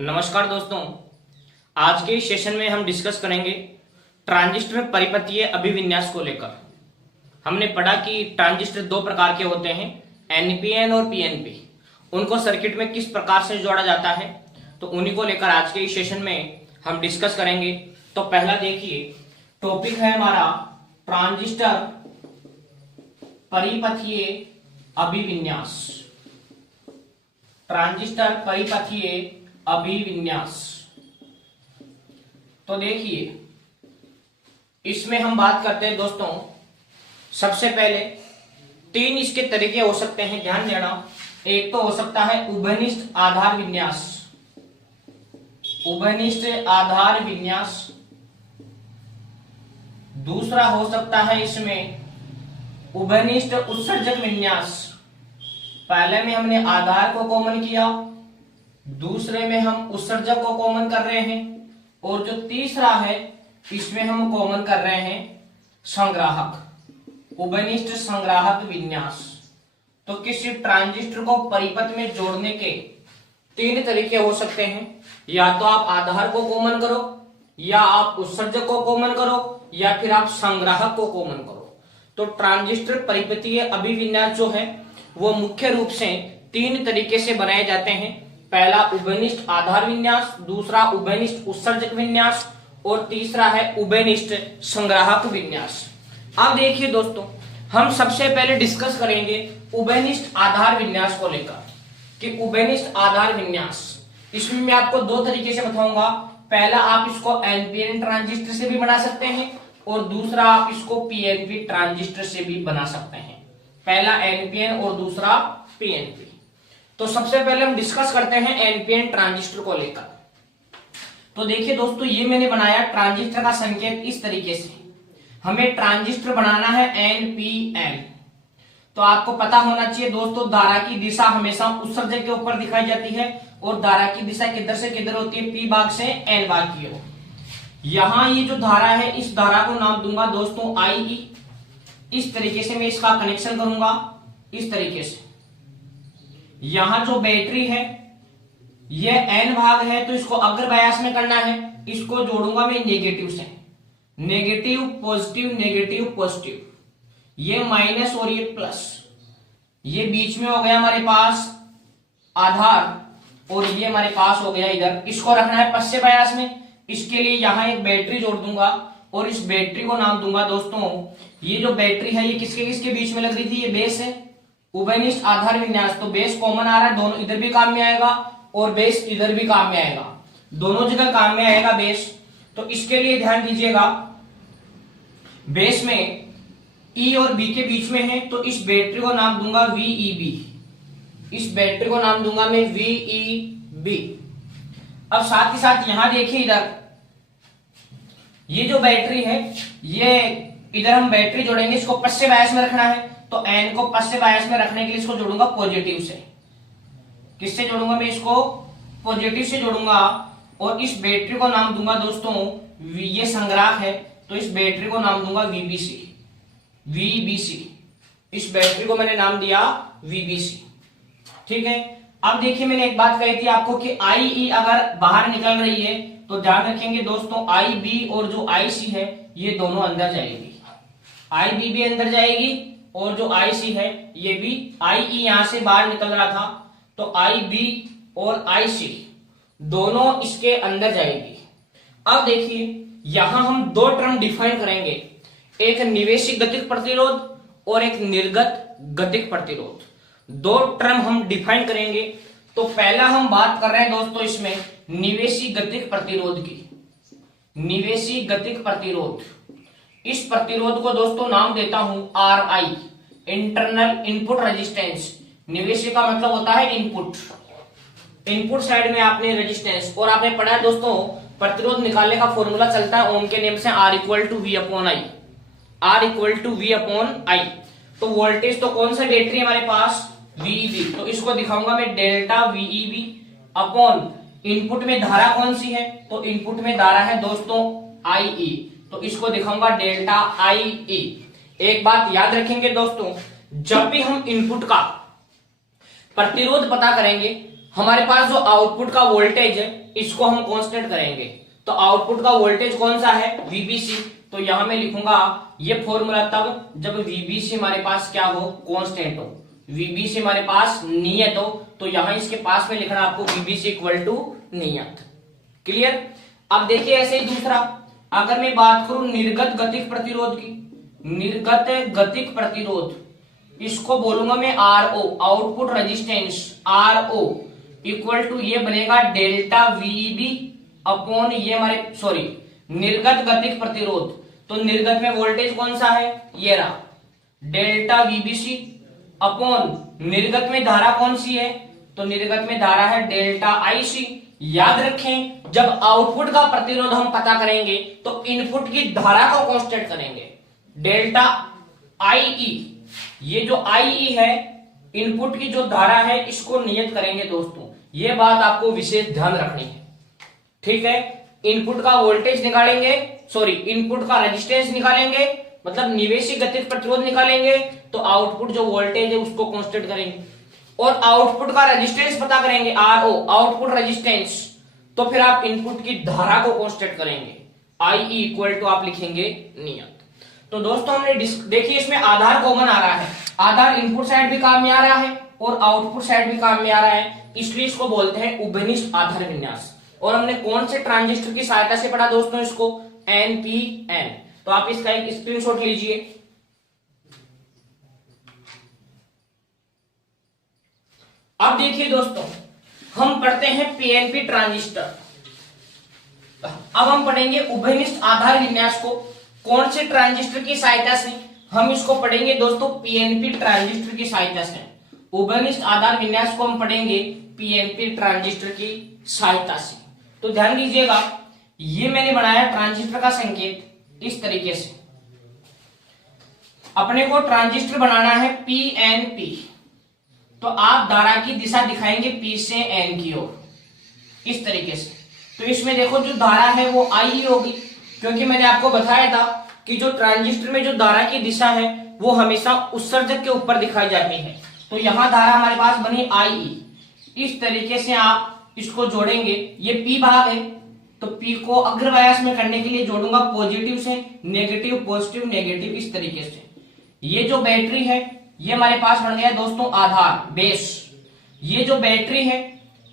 नमस्कार दोस्तों, आज के इस सेशन में हम डिस्कस करेंगे ट्रांजिस्टर परिपथीय अभिविन्यास को लेकर। हमने पढ़ा कि ट्रांजिस्टर दो प्रकार के होते हैं, एनपीएन और पीएनपी। उनको सर्किट में किस प्रकार से जोड़ा जाता है, तो उन्हीं को लेकर आज के इस सेशन में हम डिस्कस करेंगे। तो पहला देखिए, टॉपिक है हमारा ट्रांजिस्टर परिपथीय अभिविन्यास। ट्रांजिस्टर परिपथीय अभिविन्यास। तो देखिए, इसमें हम बात करते हैं दोस्तों, सबसे पहले तीन इसके तरीके हो सकते हैं, ध्यान देना। एक तो हो सकता है उभयनिष्ठ आधार विन्यास, उभयनिष्ठ आधार विन्यास। दूसरा हो सकता है इसमें उभयनिष्ठ उत्सर्जक विन्यास। पहले में हमने आधार को कॉमन किया, दूसरे में हम उत्सर्जक को कॉमन कर रहे हैं, और जो तीसरा है इसमें हम कॉमन कर रहे हैं संग्राहक, उभयनिष्ठ संग्राहक विन्यास। तो किसी ट्रांजिस्टर को परिपथ में जोड़ने के तीन तरीके हो सकते हैं, या तो आप आधार को कॉमन करो, या आप उत्सर्जक को कॉमन करो, या फिर आप संग्राहक को कॉमन करो। तो ट्रांजिस्टर परिपथीय अभिविन्यास जो है वो मुख्य रूप से तीन तरीके से बनाए जाते हैं। पहला उभयनिष्ठ आधार विन्यास, दूसरा उभयनिष्ठ उत्सर्जक विन्यास, और तीसरा है उभयनिष्ठ संग्राहक विन्यास। अब देखिए दोस्तों, हम सबसे पहले डिस्कस करेंगे उभयनिष्ठ आधार विन्यास को लेकर कि उभयनिष्ठ आधार विन्यास, इसमें मैं आपको दो तरीके से बताऊंगा। पहला, आप इसको एनपीएन ट्रांजिस्टर से भी बना सकते हैं, और दूसरा आप इसको पीएनपी ट्रांजिस्टर से भी बना सकते हैं। पहला एनपीएन और दूसरा पीएनपी। तो सबसे पहले हम डिस्कस करते हैं एनपीएन ट्रांजिस्टर को लेकर। तो देखिए दोस्तों, ये मैंने बनाया ट्रांजिस्टर का संकेत इस तरीके से। हमें ट्रांजिस्टर बनाना है एनपीएन। तो आपको पता होना चाहिए दोस्तों, धारा की दिशा हमेशा उत्सर्जक के ऊपर दिखाई जाती है, और धारा की दिशा किधर से किधर होती है, पी भाग से एन भाग की ओर। यहां ये जो धारा है, इस धारा को नाम दूंगा दोस्तों आई। इस तरीके से मैं इसका कनेक्शन करूंगा, इस तरीके से। यहां जो बैटरी है ये एन भाग है, तो इसको अग्र बायस में करना है। इसको जोड़ूंगा मैं नेगेटिव से, नेगेटिव पॉजिटिव नेगेटिव पॉजिटिव, ये माइनस और ये प्लस। ये बीच में हो गया हमारे पास आधार, और ये हमारे पास हो गया इधर। इसको रखना है पश्चिम बायस में। इसके लिए यहां एक बैटरी जोड़ दूंगा, और इस बैटरी को नाम दूंगा दोस्तों, ये जो बैटरी है ये किसके किसके बीच में लग रही थी, ये बेस है। उभयनिष्ठ आधार विन्यास, तो बेस कॉमन आ रहा है, दोनों इधर भी काम में आएगा और बेस इधर भी काम में आएगा, दोनों जगह काम में आएगा बेस। तो इसके लिए ध्यान दीजिएगा, बेस में ई और बी के बीच में है, तो इस बैटरी को नाम दूंगा VEB। इस बैटरी को नाम दूंगा मैं VEB। अब साथ ही साथ यहां देखिए, इधर ये जो बैटरी है, ये इधर हम बैटरी जोड़ेंगे, इसको पश्चिम बायस में रखना है। तो एन को पश्चिम बायस में रखने के लिए इसको जोड़ूंगा पॉजिटिव से। किससे जोड़ूंगा मैं इसको, पॉजिटिव से जोड़ूंगा। और इस बैटरी को नाम दूंगा दोस्तों, ये संग्राहक है, तो इस बैटरी को नाम दूंगा VBC। इस बैटरी को मैंने नाम दिया VBC, ठीक है। अब देखिए, मैंने एक बात कही थी आपको कि IE अगर बाहर निकल रही है, तो ध्यान रखेंगे दोस्तों, IB और जो IC है ये दोनों अंदर जाएगी। IB भी अंदर जाएगी, और जो IC है ये भी, IE यहां से बाहर निकल रहा था, तो IB और IC दोनों इसके अंदर जाएगी। अब देखिए, यहां हम दो टर्म डिफाइन करेंगे, एक निवेशी गतिक प्रतिरोध और एक निर्गत गतिक प्रतिरोध। दो टर्म हम डिफाइन करेंगे। तो पहला हम बात कर रहे हैं दोस्तों इसमें निवेशी गतिक प्रतिरोध की। निवेशी गतिक प्रतिरोध, इस प्रतिरोध को दोस्तों नाम देता हूं RI, इंटरनल इनपुट रेजिस्टेंस। निवेशी का मतलब होता है इनपुट, इनपुट साइड में आपने रेजिस्टेंस। और आपने पढ़ा है दोस्तों, प्रतिरोध निकालने का फॉर्मूला चलता है ओम के नियम से, R = V/I। R = V/I। तो वोल्टेज तो कौन सा बैटरी है हमारे पास, VEB, तो इसको दिखाऊंगा मैं डेल्टा VEB अपॉन इनपुट में धारा कौन सी है, तो इनपुट में धारा है दोस्तों IE, तो इसको दिखाऊंगा डेल्टा IE। एक बात याद रखेंगे दोस्तों, जब भी हम इनपुट का प्रतिरोध पता करेंगे हमारे पास जो आउटपुट का वोल्टेज है इसको हम कांस्टेंट करेंगे। तो आउटपुट का वोल्टेज कौन सा है? वीबीसी। तो यहां मैं लिखूंगा ये फॉर्मूला तब जब वीबीसी हमारे पास क्या हो? कांस्टेंट हो। वीबीसी हमारे पास नियत हो, तो यहां इसके पास में लिखना आपको वीबीसी इक्वल टू नियत। क्लियर? अब देखिए ऐसे ही दूसरा, अगर मैं बात करूं निर्गत गतिक प्रतिरोध की, निर्गत गतिक प्रतिरोध, इसको बोलूंगा मैं RO, output resistance RO equal to ये बनेगा डेल्टा वीबी अपॉन ये हमारे सॉरी निर्गत गतिक प्रतिरोध। तो निर्गत में वोल्टेज कौन सा है? ये रहा डेल्टा वीबीसी अपॉन निर्गत में धारा कौन सी है? तो निर्गत में धारा है डेल्टा आईसी। याद रखें जब आउटपुट का प्रतिरोध हम पता करेंगे तो इनपुट की धारा को कांस्टेंट करेंगे। डेल्टा आईई, ये जो आईई है इनपुट की जो धारा है इसको नियत करेंगे दोस्तों। ये बात आपको विशेष ध्यान रखनी है, ठीक है। इनपुट का वोल्टेज निकालेंगे, सॉरी इनपुट का रेजिस्टेंस निकालेंगे, मतलब निवेशी गतिज प्रतिरोध निकालेंगे, तो आउटपुट जो वोल्टेज है उसको कांस्टेंट करेंगे और आउटपुट का रेजिस्टेंस पता करेंगे आरओ, आउटपुट रेजिस्टेंस। तो फिर आप इनपुट की धारा को कांस्टेंट करेंगे, आई इक्वल टू आप लिखेंगे नियत। तो दोस्तों हमने देखिए इसमें आधार कॉमन आ रहा है, आधार इनपुट साइड भी काम में आ रहा है और आउटपुट साइड भी काम में आ रहा है, इसलिए इसको बोलते हैं उभयनिष्ठ आधार विन्यास। और हमने कौन से ट्रांजिस्टर की सहायता से पढ़ा दोस्तों इसको? एनपीएन। तो आप इसका एक स्क्रीनशॉट लीजिए। अब देखिए दोस्तों हम पढ़ते हैं पीएनपी ट्रांजिस्टर। अब हम पढ़ेंगे उभयनिष्ठ आधार विन्यास को कौन से ट्रांजिस्टर की सहायता से? हम इसको पढ़ेंगे दोस्तों पीएनपी ट्रांजिस्टर की सहायता से। उभयनिष्ठ आधार विन्यास को हम पढ़ेंगे पीएनपी ट्रांजिस्टर की सहायता से। तो ध्यान दीजिएगा, ये मैंने बनाया ट्रांजिस्टर का संकेत इस तरीके से। अपने को ट्रांजिस्टर बनाना है पीएनपी, तो आप धारा की दिशा दिखाएंगे पी से एन की ओर इस तरीके से। तो इसमें देखो जो धारा है वो आई होगी, क्योंकि मैंने आपको बताया था कि जो ट्रांजिस्टर में जो धारा की दिशा है वो हमेशा उत्सर्जक के ऊपर दिखाई जाती है। तो यहां धारा हमारे पास बनी आई। इस तरीके से आप इसको जोड़ेंगे, ये पी भाग है तो पी को अग्रवायास में करने के लिए जोड़ूंगा पॉजिटिव से नेगेटिव, पॉजिटिव नेगेटिव इस तरीके से। ये जो बैटरी है ये हमारे पास बन गया दोस्तों आधार बेस। ये जो बैटरी है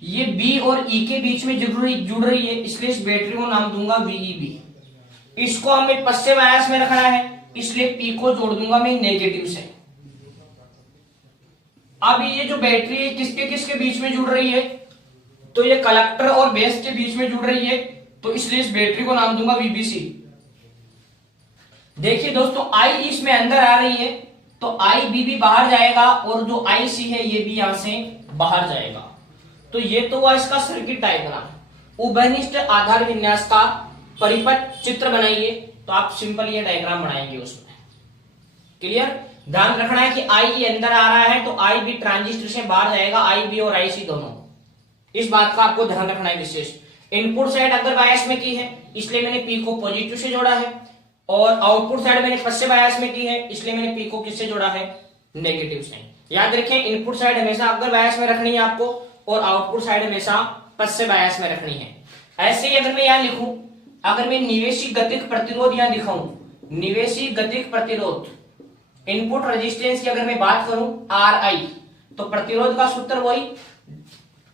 ये बी और ई के बीच में जुड़ रही है, इसलिए इस बैटरी को नाम दूंगा वीईबी। इसको हमें पश्चिम आयास में रखना है, इसलिए पी को जोड़ दूंगा मैं नेगेटिव से। अब ये जो बैटरी है किसके किसके बीच में जुड़ रही है? तो ये कलेक्टर और बेस के बीच में जुड़ रही है, तो इसलिए इस बैटरी को नाम दूंगा वीबीसी। देखिए दोस्तों आई इसमें अंदर आ रही है तो आई बी बाहर जाएगा और जो आई सी है ये भी यहां से बाहर जाएगा। तो ये तो हुआ इसका सर्किट डायग्राम। उभयनिष्ठ आधार विन्यास का परिपथ चित्र बनाइए, तो आप सिंपल ये डायग्राम बनाएंगे उसमें। क्लियर? ध्यान रखना है कि आई अंदर आ रहा है तो आई बी ट्रांजिस्टर से बाहर जाएगा, आई बी और आई सी दोनों। इस बात का आपको ध्यान रखना है विशेष। इनपुट साइड अगर बायस में की है इसलिए मैंने पी को पॉजिटिव से जोड़ा है, और आउटपुट साइड मैंने पश्चिम बायस में की है इसलिए मैंने पी को किससे जोड़ा है? नेगेटिव से। याद रखें इनपुट साइड हमेशा अगर बायस में रखनी है आपको और आउटपुट साइड हमेशा पश्चिम बायस में रखनी है। ऐसे ही अगर मैं यहां लिखूं, अगर मैं निवेशी गतिक प्रतिरोध यहां दिखाऊं, निवेशी गतिक प्रतिरोध, इनपुट रेजिस्टेंस की अगर मैं बात करूं आर आई, तो प्रतिरोध का सूत्र वही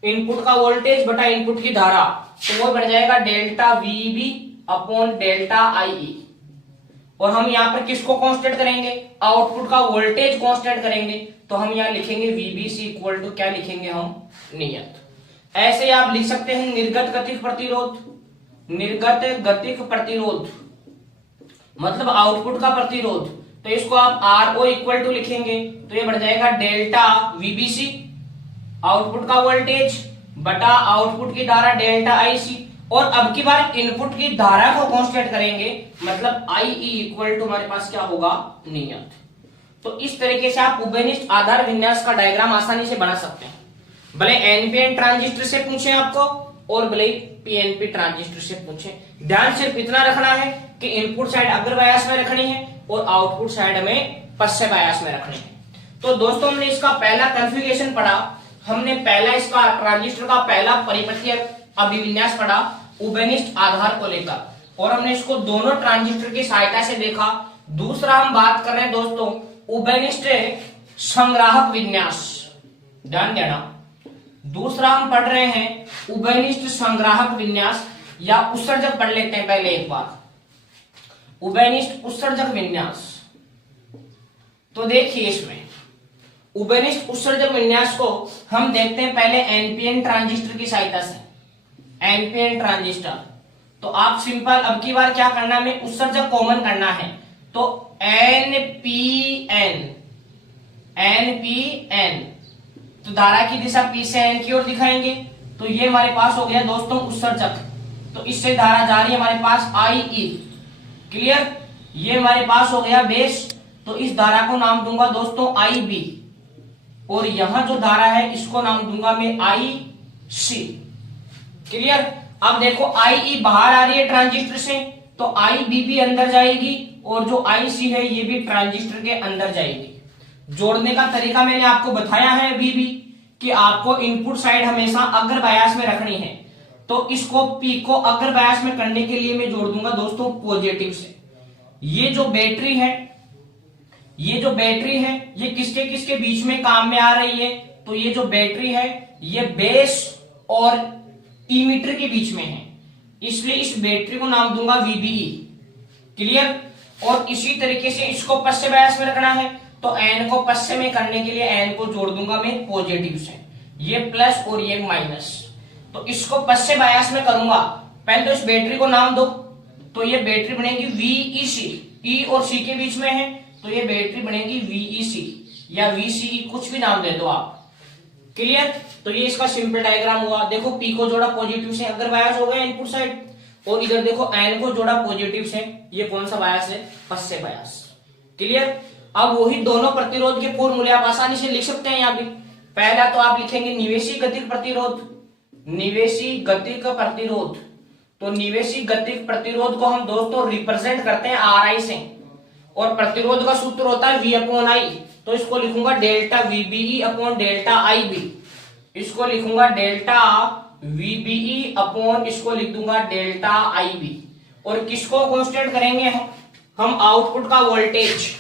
इनपुट का वोल्टेज बटा इनपुट की धारा, तो वो बन जाएगा डेल्टा वीबी अपॉन डेल्टा आईई। और हम यहां पर किसको कांस्टेंट करेंगे? आउटपुट का वोल्टेज कांस्टेंट करेंगे, तो हम यहां लिखेंगे वीबीसी इक्वल टू क्या लिखेंगे हम? नियत। ऐसे आप लिख सकते हैं निर्गत गतिक प्रतिरोध, निर्गत गतिक प्रतिरोध मतलब आउटपुट का प्रतिरोध, तो इसको आप आर ओ इक्वल टू लिखेंगे, तो ये बढ़ जाएगा डेल्टा वीबीसी आउटपुट का वोल्टेज बटा आउटपुट की धारा डेल्टा आईसी। और अब की बार इनपुट की धारा को कांस्टेंट करेंगे, मतलब आई इक्वल टू हमारे पास क्या होगा? नियत। तो इस तरीके से आप उभयनिष्ठ आधार विन्यास का डायग्राम आसानी से बना सकते हैं, भले एनपीएन ट्रांजिस्टर से पूछे आपको और भले पीएनपी ट्रांजिस्टर से पूछे। ध्यान सिर्फ इतना रखना है कि इनपुट साइड अग्र बायस में रखनी है और आउटपुट साइड हमें पश्चिम बायस में रखनी है। तो दोस्तों हमने इसका पहला कॉन्फ़िगरेशन पढ़ा। हमने पहला इसका ट्रांजिस्टर का पहला परिपथीय अभिविन्यास पढ़ा उभयनिष्ठ आधार को लेकर, और हमने इसको दोनों ट्रांजिस्टर की सहायता से देखा। दूसरा हम बात कर रहे हैं दोस्तों उभयनिष्ठ संग्राहक विन्यास, ध्यान देना। दूसरा हम पढ़ रहे हैं उभयनिष्ठ संग्राहक विन्यास, या उत्सर्जक पढ़ लेते हैं पहले एक बार, उभयनिष्ठ उत्सर्जक विन्यास। तो देखिए इसमें उभयनिष्ठ उत्सर्जक विन्यास को हम देखते हैं पहले एनपीएन ट्रांजिस्टर की सहायता से, एनपीएन ट्रांजिस्टर। तो आप सिंपल अब की बार क्या करना है, उत्सर्जक कॉमन करना है, तो एनपीएन, एनपीएन, तो धारा की दिशा पी से एन की ओर दिखाएंगे। तो ये हमारे पास हो गया दोस्तों उत्सर्जक, तो इससे धारा जा रही है हमारे पास आई ई, क्लियर। ये हमारे पास हो गया बेस, तो इस धारा को नाम दूंगा दोस्तों आई बी, और यहां जो धारा है इसको नाम दूंगा मैं आई सी, क्लियर। अब देखो आई ई बाहर आ रही है ट्रांजिस्टर से, तो आई बी भी अंदर जाएगी, और जो आई सी है ये भी ट्रांजिस्टर के अंदर जाएगी। जोड़ने का तरीका मैंने आपको बताया है अभी भी, कि आपको इनपुट साइड हमेशा अग्र बायस में रखनी है। तो इसको पी को अग्र बायस में करने के लिए मैं जोड़ दूंगा दोस्तों पॉजिटिव से। ये जो बैटरी है, ये जो बैटरी है ये किसके किसके बीच में काम में आ रही है, तो ये जो बैटरी है ये बेस और इमीटर के बीच में है, इसलिए इस बैटरी को नाम दूंगा वीबीई, क्लियर। और इसी तरीके से इसको पश्चिम बायस में रखना है, तो एन को पश्चिम में करने के लिए एन को जोड़ दूंगा मैं पॉजिटिव से, ये प्लस और ये माइनस। तो इसको पश्चिम बायस में करूंगा, पहले तो इस बैटरी को नाम दो, तो ये बैटरी बनेगी वीईसी, ई और सी के बीच में है, तो ये बैटरी बनेगी वीईसी या वीसीई, कुछ भी नाम दे दो आप, क्लियर। तो ये इसका सिंपल डायग्राम हुआ। देखो पी को जोड़ा पॉजिटिव से अगर बायस हो गया इनपुट साइड, और इधर देखो एन को जोड़ा पॉजिटिव से, ये कौन सा बायस है, पश्चिम बायस, क्लियर। अब वही दोनों प्रतिरोध के पूर्ण मूल्य आप आसानी से लिख सकते हैं। यहाँ भी पहला तो आप लिखेंगे निवेशी गतिक प्रतिरोध, निवेशी गतिक प्रतिरोध। तो निवेशी गतिक प्रतिरोध को हम दोस्तों रिप्रेजेंट करते हैं आर आई से, और प्रतिरोध का सूत्र होता है वी अपॉन आई, तो इसको लिखूंगा delta VBE upon delta I B, इसको लिखूंगा डेल्टा वीबीई अपॉन, इसको लिख दूंगा डेल्टा आई बी। और किसको कांस्टेंट करेंगे हम आउटपुट का वोल्टेज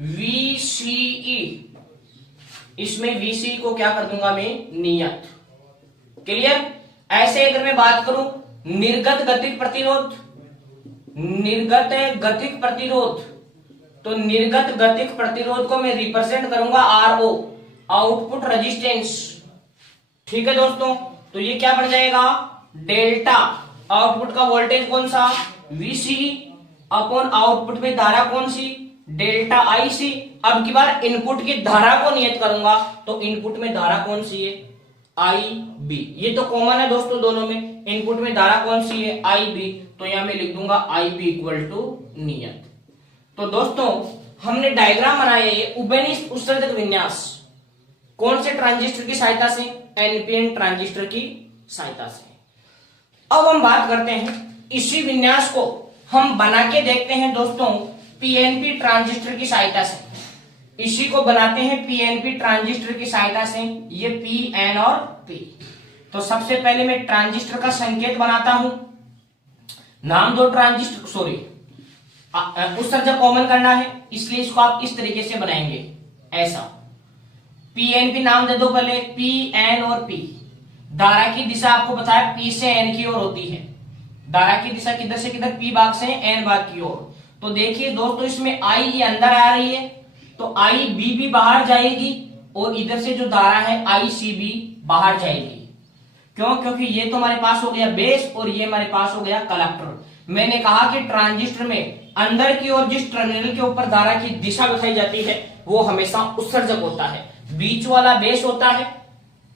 वीसीई, इसमें वीसीई को क्या कर दूंगा मैं नियत, क्लियर। ऐसे अगर मैं बात करूं निर्गत गतिक प्रतिरोध, निर्गत गतिक प्रतिरोध, तो निर्गत गतिक प्रतिरोध को मैं रिप्रेजेंट करूंगा आरओ, आउटपुट रेजिस्टेंस, ठीक है दोस्तों। तो ये क्या बन जाएगा डेल्टा आउटपुट का वोल्टेज कौन सा वीसी अपॉन आउटपुट में धारा कौन सी डेल्टा आई सी। अब की बार इनपुट की धारा को नियत करूंगा, तो इनपुट में धारा कौन सी है आई बी, ये तो कॉमन है दोस्तों दोनों में, इनपुट में धारा कौन सी है आई बी, तो यहां मैं लिख दूंगा आई बी इक्वल टू नियत। तो दोस्तों हमने डायग्राम बनाया है उभयनिष्ठ उत्सर्जक विन्यास, कौन से ट्रांजिस्टर की सहायता से, एनपीएन ट्रांजिस्टर की सहायता से। अब हम बात करते हैं इसी विन्यास को हम बना के देखते हैं दोस्तों पीएनपी ट्रांजिस्टर की सहायता से, इसी को बनाते हैं पीएनपी ट्रांजिस्टर की सहायता से, ये पी एन और पी। तो सबसे पहले मैं ट्रांजिस्टर का संकेत बनाता हूं, नाम दो ट्रांजिस्टर, सॉरी उत्सर्जक कॉमन करना है, इसलिए इसको आप इस तरीके से बनाएंगे ऐसा, पीएनपी नाम दे दो पहले, पी एन और पी। धारा की दिशा आपको बताया पी से एन की ओर होती है, धारा की दिशा किधर से किधर, पी भाग से एन भाग की ओर। तो देखिए दोस्तों इसमें आई ये अंदर आ रही है, तो आई बी भी बाहर जाएगी, और इधर से जो धारा है आई सी भी बाहर जाएगी। क्यों, क्योंकि ये तो हमारे पास हो गया बेस और ये हमारे पास हो गया कलेक्टर। मैंने कहा कि ट्रांजिस्टर में अंदर की ओर जिस टर्मिनल के ऊपर धारा की दिशा बताई जाती है वो हमेशा उत्सर्जक होता है, बीच वाला बेस होता है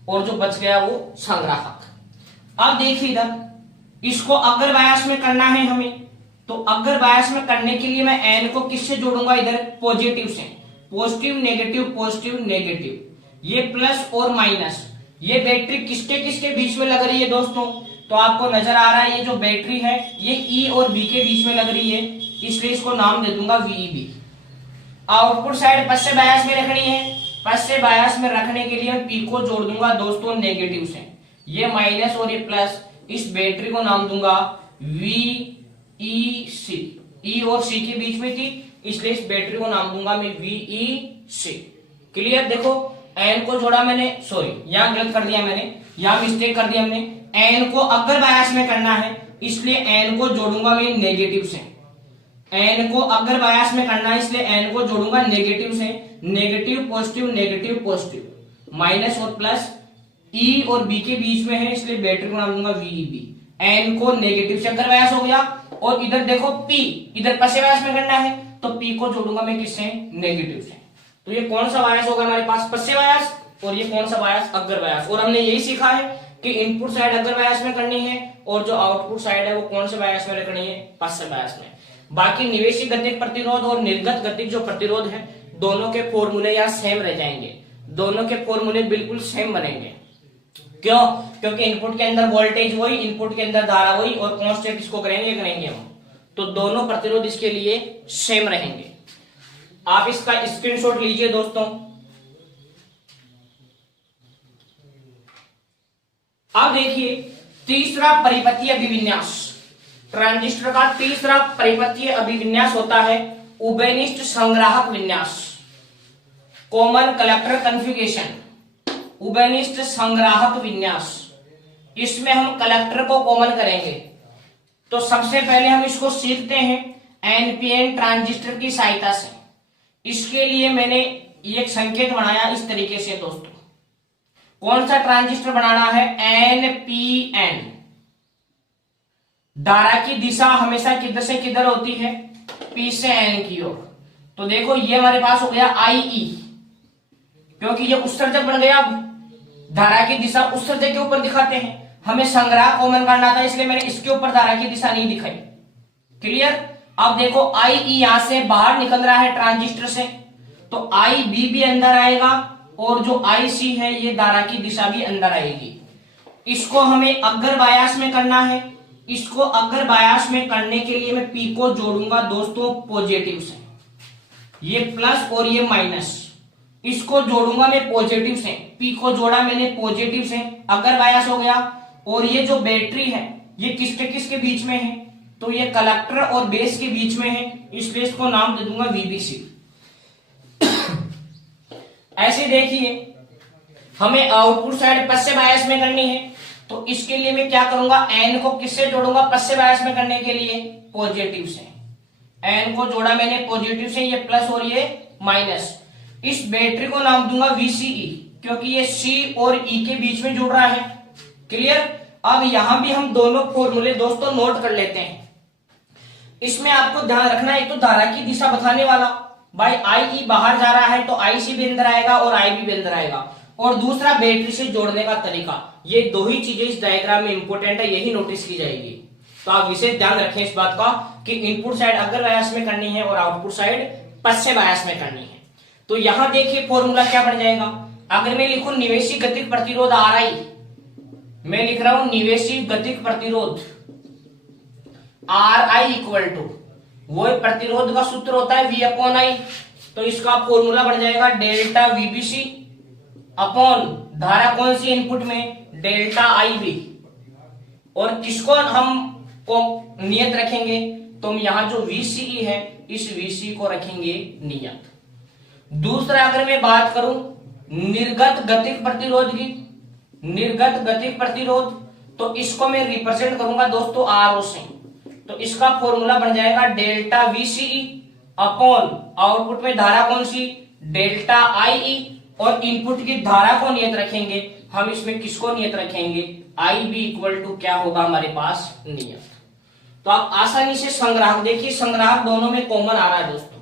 और जो बच गया वो संग्राहक। अब देखिए इधर इसको अग्र बायस में करना है हमें, तो अग्र बायस में करने के लिए मैं एन को किससे जोड़ूंगा, इधर पॉजिटिव से, पॉजिटिव नेगेटिव पॉजिटिव नेगेटिव, ये प्लस और माइनस। ये बैटरी किसके किसके बीच में लग रही है दोस्तों, तो आपको नजर आ रहा है ये जो बैटरी है ये ई और बी के बीच में लग रही है, इसलिए इसको नाम दे दूंगा वीईबी। आउटपुट साइड पश्चिम बायस में रखनी है, पश्चिम बायस में रखने के लिए मैं पी को जोड़ दूंगा दोस्तों नेगेटिव से, ये माइनस और ये प्लस। इस बैटरी को नाम दूंगा VEC, ई और सी के बीच में थी इसलिए इस बैटरी को नाम दूंगा मैं VEC। क्लियर? देखो एन को जोड़ा मैंने, सॉरी यहां गलत कर दिया मैंने, यहां मिस्टेक कर दिया हमने। एन को अगर बायस में करना है इसलिए एन को जोड़ूंगा मैं नेगेटिव से, एन को अगर बायस में करना है इसलिए एन को जोड़ूंगा नेगेटिव से। नेगेटिव पॉजिटिव माइनस और प्लस, ई और बी के बीच में है इसलिए बैटरी को नाम दूंगा VEB। एन को नेगेटिव से अगर बायस हो गया, और इधर देखो पी, इधर पश्चिम बायस में करना है तो पी को जोड़ूंगा मैं किससे? नेगेटिव से। तो ये कौन सा बायस होगा हमारे पास? पश्चिम बायस। और ये कौन सा बायस? अग्र बायस। और हमने यही सीखा है कि इनपुट साइड अग्र बायस में करनी है और जो आउटपुट साइड है वो कौन से बायस में रखनी है? पश्चिम बायस में। बाकी निवेशी गतिक प्रतिरोध और निर्गत गतिक जो प्रतिरोध है दोनों के फॉर्मूले यहाँ सेम रह जाएंगे, दोनों के फॉर्मूले बिल्कुल सेम बनेंगे। क्यों? क्योंकि इनपुट के अंदर वोल्टेज वही, इनपुट के अंदर धारा वही, और कांस्टेंट इसको करेंगे हम, तो दोनों प्रतिरोध इसके लिए सेम रहेंगे। आप इसका स्क्रीनशॉट लीजिए दोस्तों। अब देखिए तीसरा परिपथीय अभिविन्यास, ट्रांजिस्टर का तीसरा परिपथीय अभिविन्यास होता है उभयनिष्ठ संग्राहक विन्यास, कॉमन कलेक्टर कॉन्फ़िगरेशन, उभयनिष्ठ संग्राहक विन्यास। इसमें हम कलेक्टर को कॉमन करेंगे। तो सबसे पहले हम इसको सीखते हैं एनपीएन ट्रांजिस्टर की सहायता से। इसके लिए मैंने एक संकेत बनाया इस तरीके से दोस्तों। कौन सा ट्रांजिस्टर बनाना है? एनपीएन। धारा की दिशा हमेशा किधर से किधर होती है? पी से एन की ओर। तो देखो ये हमारे पास हो गया आईई, क्योंकि ये उत्सर्जक बन गया। अब धारा की दिशा उत्सर्जक के ऊपर दिखाते हैं, हमें संग्राह कॉमन करना था इसलिए मैंने इसके ऊपर धारा की दिशा नहीं दिखाई। क्लियर? अब देखो आईई यहां से बाहर निकल रहा है ट्रांजिस्टर से, तो आईबी भी अंदर आएगा और जो आईसी है ये धारा की दिशा भी अंदर आएगी। इसको हमें अग्र बायस में करना है। इसको अग्र बायस में करने के लिए मैं पी को जोड़ूंगा दोस्तों पॉजिटिव से, ये प्लस और ये माइनस, इसको जोड़ूंगा मैं पॉजिटिव से। पी को जोड़ा मैंने पॉजिटिव से, अगर बायस हो गया। और ये जो बैटरी है ये किसके बीच में है? तो ये कलेक्टर और बेस के बीच में है, इसलिए इसको नाम दे दूंगा VBC। ऐसे देखिए हमें आउटपुट साइड पश्चिम बायस में करनी है, तो इसके लिए मैं क्या करूंगा? एन को किससे जोड़ूंगा पश्चिम बायस में करने के लिए? पॉजिटिव से। एन को जोड़ा मैंने पॉजिटिव से, ये प्लस और ये माइनस। इस बैटरी को नाम दूंगा VCE, क्योंकि ये C और E के बीच में जुड़ रहा है। क्लियर? अब यहां भी हम दोनों फॉर्मूले दोस्तों नोट कर लेते हैं। इसमें आपको ध्यान रखना है, एक तो धारा की दिशा बताने वाला, भाई IE बाहर जा रहा है तो IC भी अंदर आएगा और IB भी अंदर आएगा, और दूसरा बैटरी से जोड़ने का तरीका। ये दो ही चीजें इस डायग्राम में इंपॉर्टेंट है, यही नोटिस की जाएगी। तो आप विशेष ध्यान रखें इस बात का कि इनपुट साइड अग्र बायस में करनी है और आउटपुट साइड पश्चिम बायस में करनी है। तो यहां देखिए फॉर्मूला क्या बन जाएगा। अगर मैं लिखूं निवेशी गतिक प्रतिरोध RI, मैं लिख रहा हूं निवेशी गतिक प्रतिरोध RI इक्वल टू, वो प्रतिरोध का सूत्र होता है V/I। तो इसका फॉर्मूला बन जाएगा डेल्टा VBC अपॉन धारा कौन सी इनपुट में? Delta IB। और किसको हम को नियत रखेंगे? तो हम यहां जो VCE है इस VC को रखेंगे नियत। दूसरा अगर मैं बात करूं निर्गत गतिक प्रतिरोध की, निर्गत गतिक प्रतिरोध, तो इसको मैं रिप्रेजेंट करूंगा दोस्तों RO से। तो इसका फॉर्मूला बन जाएगा डेल्टा VCE अपॉन आउटपुट में धारा कौन सी? Delta IE। और इनपुट की धारा को नियत रखेंगे हम, इसमें किसको नियत रखेंगे? IB इक्वल टू क्या होगा हमारे पास? नियत। तो आप आसानी से संग्राहक देखिए, संग्राहक दोनों में कॉमन आ रहा है दोस्तों।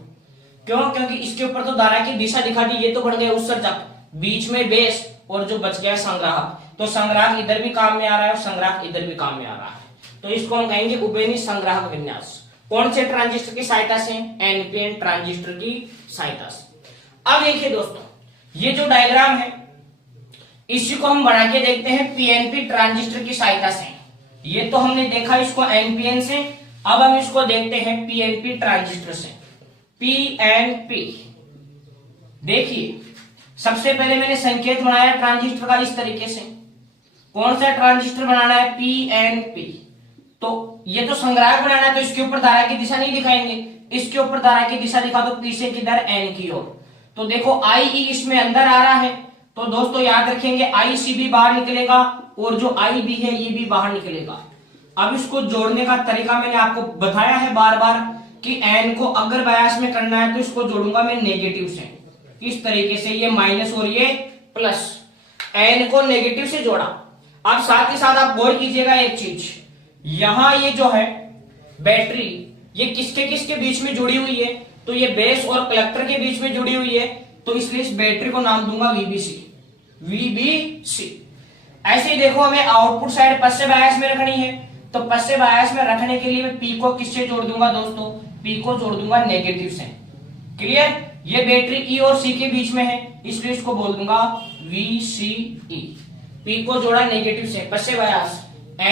क्यों? क्योंकि इसके ऊपर तो धारा की दिशा दिखा दी, ये तो बढ़ गया उत्सर्जक, बीच में बेस और जो बच गया संग्राहक। तो संग्राहक इधर भी काम में आ रहा है और संग्राहक इधर भी काम में आ रहा है। तो इसको हम कहेंगे उभयनिष्ठ संग्राहक विन्यास। कौन से ट्रांजिस्टर की सहायता से? एनपीएन ट्रांजिस्टर की सहायता से। अब देखिए दोस्तों ये जो डायग्राम है इसी को हम बना के देखते हैं पीएनपी ट्रांजिस्टर की सहायता से। ये तो हमने देखा इसको एनपीएन से, अब हम इसको देखते हैं पीएनपी ट्रांजिस्टर से। पीएनपी देखिए सबसे पहले मैंने संकेत बनाया ट्रांजिस्टर का इस तरीके से। कौन सा ट्रांजिस्टर बनाना है? PNP। तो ये तो संग्राहक बनाना है, तो इसके ऊपर धारा की दिशा नहीं दिखाएंगे, इसके ऊपर धारा की दिशा दिखा दो P से किधर? N की ओर। तो देखो IE इसमें अंदर आ रहा है, तो दोस्तों याद रखेंगे IC भी बाहर निकलेगा और जो IB है ये भी बाहर निकलेगा। अब इसको जोड़ने का तरीका मैंने आपको बताया है बार बार कि N को अगर बायस में करना है तो इसको जोड़ूंगा मैं नेगेटिव से, इस तरीके से, ये माइनस और ये प्लस, N को नेगेटिव से जोड़ा। अब साथ ही साथ आप गौर कीजिएगा एक चीज, यहां ये जो है बैटरी ये किसके किसके बीच में जुड़ी हुई है? तो ये बेस और कलेक्टर के बीच में जुड़ी हुई है, तो इसलिए इस बैटरी को नाम दूंगा VBC। ऐसे ही देखो हमें आउटपुट साइड पश्चिम बायस में रखनी है, तो पश्चिम बायस में रखने के लिए मैं P को किससे जोड़ दूंगा दोस्तों? P को जोड़ दूंगा नेगेटिव से। क्लियर? ये बैटरी E और C के बीच में है, इसलिए इसको बोल दूंगा VCE। P को जोड़ा नेगेटिव से पश्चिम बायस,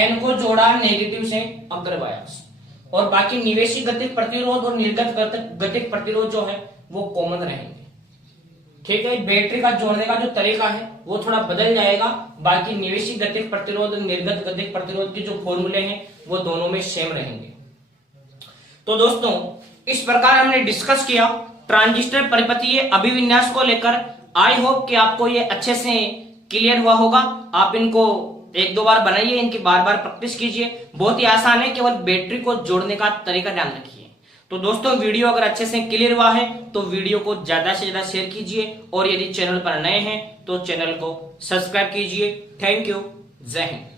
N को जोड़ा नेगेटिव से अग्र बायस, और बाकी निवेशी गतिक प्रतिरोध और निर्गत गतिक प्रतिरोध जो है वो कॉमन रहेंगे। ठीक है, बैटरी का जोड़ने का जो तरीका है वो थोड़ा बदल जाएगा, बाकी निवेशी गतिक प्रतिरोध और निर्गत गतिक प्रतिरोध के जो फॉर्मूले हैं वो दोनों में सेम रहेंगे। तो दोस्तों इस प्रकार हमने डिस्कस किया ट्रांजिस्टर परिपथीय अभिविन्यास को लेकर। आई होप कि आपको ये अच्छे से क्लियर हुआ होगा। आप इनको एक दो बार बनाइए, इनकी बार बार प्रैक्टिस कीजिए, बहुत ही आसान है, केवल बैटरी को जोड़ने का तरीका ध्यान रखिए। तो दोस्तों वीडियो अगर अच्छे से क्लियर हुआ है तो वीडियो को ज्यादा से ज्यादा शेयर कीजिए, और यदि चैनल पर नए हैं तो चैनल को सब्सक्राइब कीजिए। थैंक यू, जय हिंद।